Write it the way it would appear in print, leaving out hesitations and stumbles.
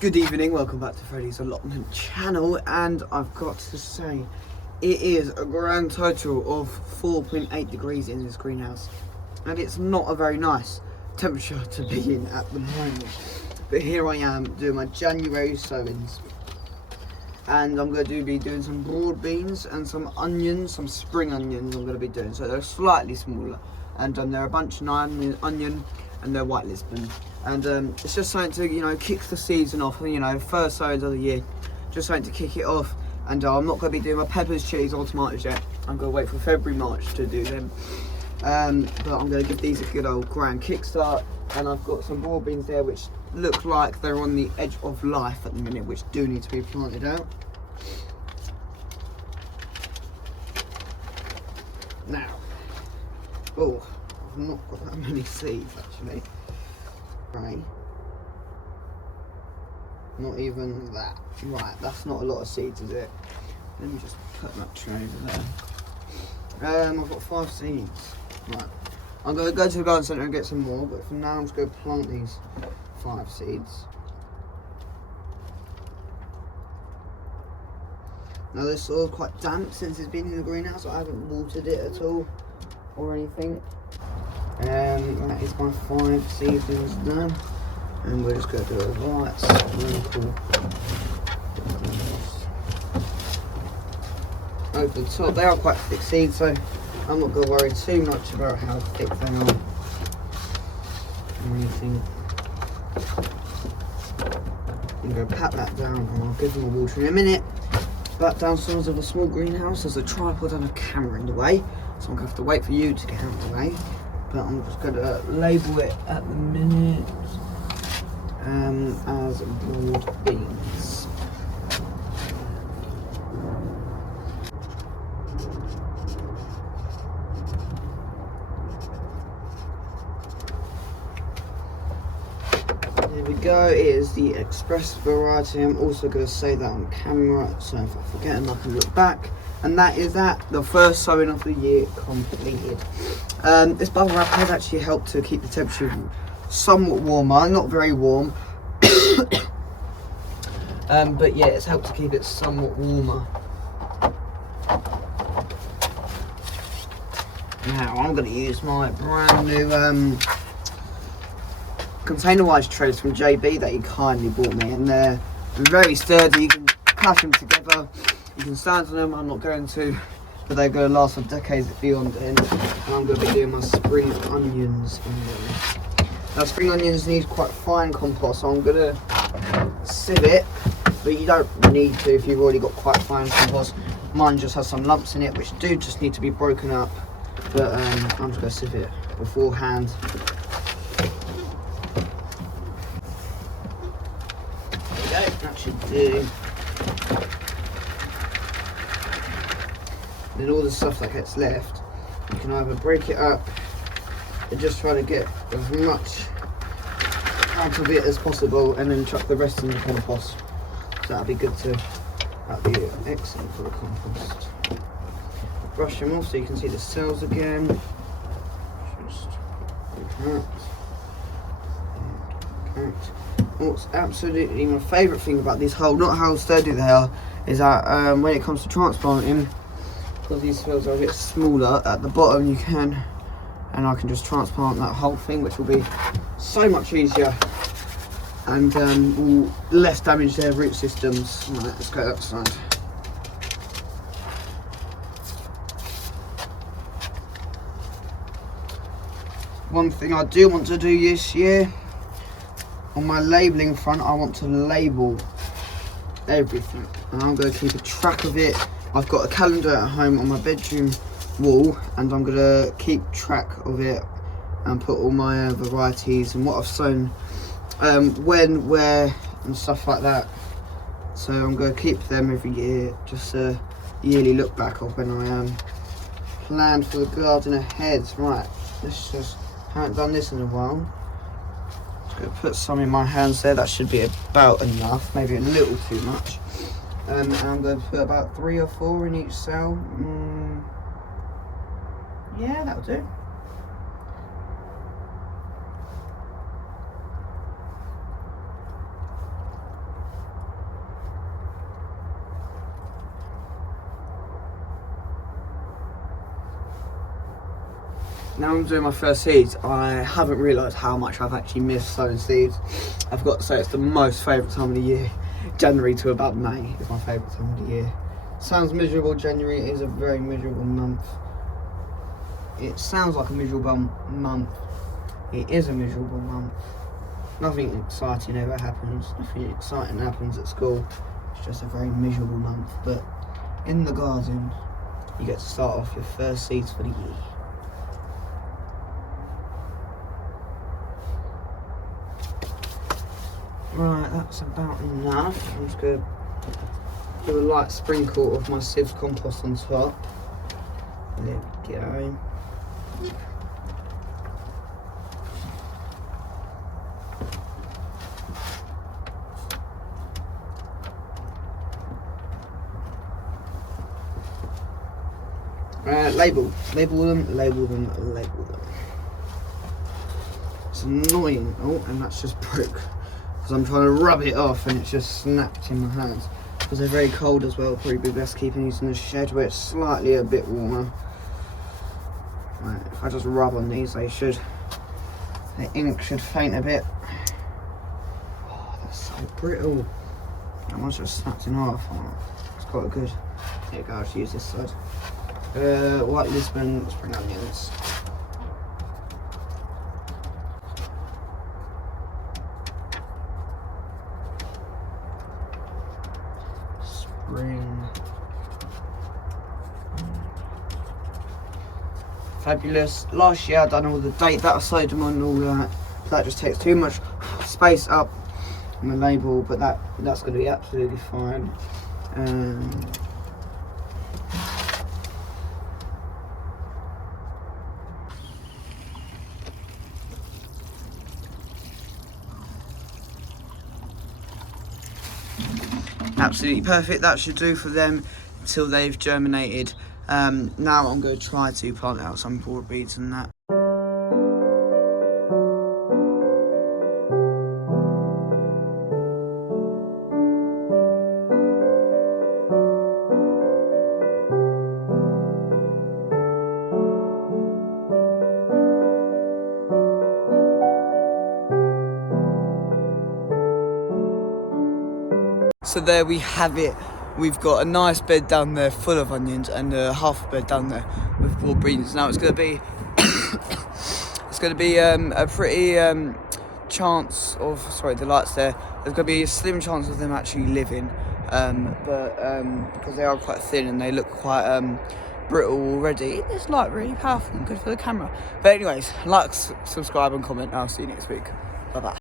Good evening, welcome back to Freddie's Allotment channel, and I've got to say, it is a grand total of 4.8 degrees in this greenhouse, and it's not a very nice temperature to be in at the moment. But here I am doing my January sowings, and I'm going to be doing some broad beans and some onions, some spring onions I'm going to be doing, so they're slightly smaller, and they're a bunch of onion and they're white Lisbon. And it's just something to, kick the season off, first sowings of the year, just something to kick it off. And I'm not going to be doing my peppers, chilies or tomatoes yet. I'm going to wait for February, March to do them. But I'm going to give these a good old grand kickstart. And I've got some broad beans there which look like they're on the edge of life at the minute, which do need to be planted out. Now, I've not got that many seeds actually. Right. Not even that. Right, that's not a lot of seeds, is it? Let me just put that tray over there. I've got 5 seeds. Right. I'm going to go to the garden centre and get some more, but for now I'm just going to plant these 5 seeds. Now this soil's quite damp since it's been in the greenhouse. I haven't watered it at all or anything. That is my 5 seedlings done, and we're just going to do a right sprinkle over the top. They are quite thick seeds, so I'm not going to worry too much about how thick they are or anything. I'm going to pat that down and I'll give them a water in a minute. But downstairs of a small greenhouse there's a tripod and a camera in the way, so I'm going to have to wait for you to get out of the way. But I'm just going to label it at the minute as broad beans. There we go, it is the express variety. I'm also going to say that on camera, so if I forget I can look back. And that is that, the first sowing of the year completed. This bubble wrap has actually helped to keep the temperature somewhat warmer, not very warm. But yeah, it's helped to keep it somewhat warmer. Now I'm going to use my brand new container-wise trays from JB that he kindly bought me, and they're very sturdy. You can clash them together. You can stand on them. I'm not going to, but they're going to last for decades beyond then. And I'm going to be doing my spring onions in there. Now, spring onions need quite fine compost, so I'm going to sieve it, but you don't need to if you've already got quite fine compost. Mine just has some lumps in it which do just need to be broken up, but I'm just going to sieve it beforehand. There we go, that should do. Then all the stuff that gets left, you can either break it up and just try to get as much out of it as possible, and then chuck the rest in the compost. So that'd be excellent for the compost. Brush them off so you can see the cells again. Just like that. What's absolutely my favourite thing about this hole, not how sturdy they are, is that when it comes to transplanting, because these cells are a bit smaller at the bottom, you can, and I can just transplant that whole thing, which will be so much easier and will less damage their root systems. Right, let's go outside. One thing I do want to do this year, on my labelling front, I want to label everything, and I'm going to keep a track of it. I've got a calendar at home on my bedroom wall, and I'm going to keep track of it and put all my varieties and what I've sown, when, where and stuff like that. So I'm going to keep them every year, just a yearly look back of when I planned for the garden ahead. Right, haven't done this in a while. Just going to put some in my hands there, that should be about enough, maybe a little too much. And I'm going to put about 3 or 4 in each cell. Yeah, that'll do. now I'm doing my first seeds. I haven't realised how much I've actually missed sowing seeds. I've got to say it's the most favourite time of the year. January to about May is my favourite time of the year. Sounds miserable. January is a very miserable month. It sounds like a miserable month. It is a miserable month. Nothing exciting ever happens. Nothing exciting happens at school. It's just a very miserable month. But in the garden, you get to start off your first seeds for the year. Right, that's about enough. I'm just going to do a light sprinkle of my sieves compost on top. There we go. Label them. It's annoying. Oh, and that's just broke because I'm trying to rub it off and it's just snapped in my hands because they're very cold as well. Probably be best keeping these in the shed where it's slightly a bit warmer. Right, if I just rub on these, the ink should faint a bit. Oh, that's so brittle. That one's just snapped in half. Oh, it's quite good. There you go. I'll just use this side. White Lisbon spring onions. Spring. Fabulous. Last year I done all the date that I sewed them on and all that. That just takes too much space up on the label, but that's going to be absolutely fine. Absolutely perfect. That should do for them until they've germinated. Now I'm going to try to plant out some broad beads and that. So there we have it. We've got a nice bed down there full of onions and half a bed down there with broad beans. Now it's going to be a pretty chance of, sorry, the lights there. There's going to be a slim chance of them actually living, but because they are quite thin and they look quite brittle already. This light really powerful and good for the camera. But anyways, like, subscribe and comment. I'll see you next week. Bye bye.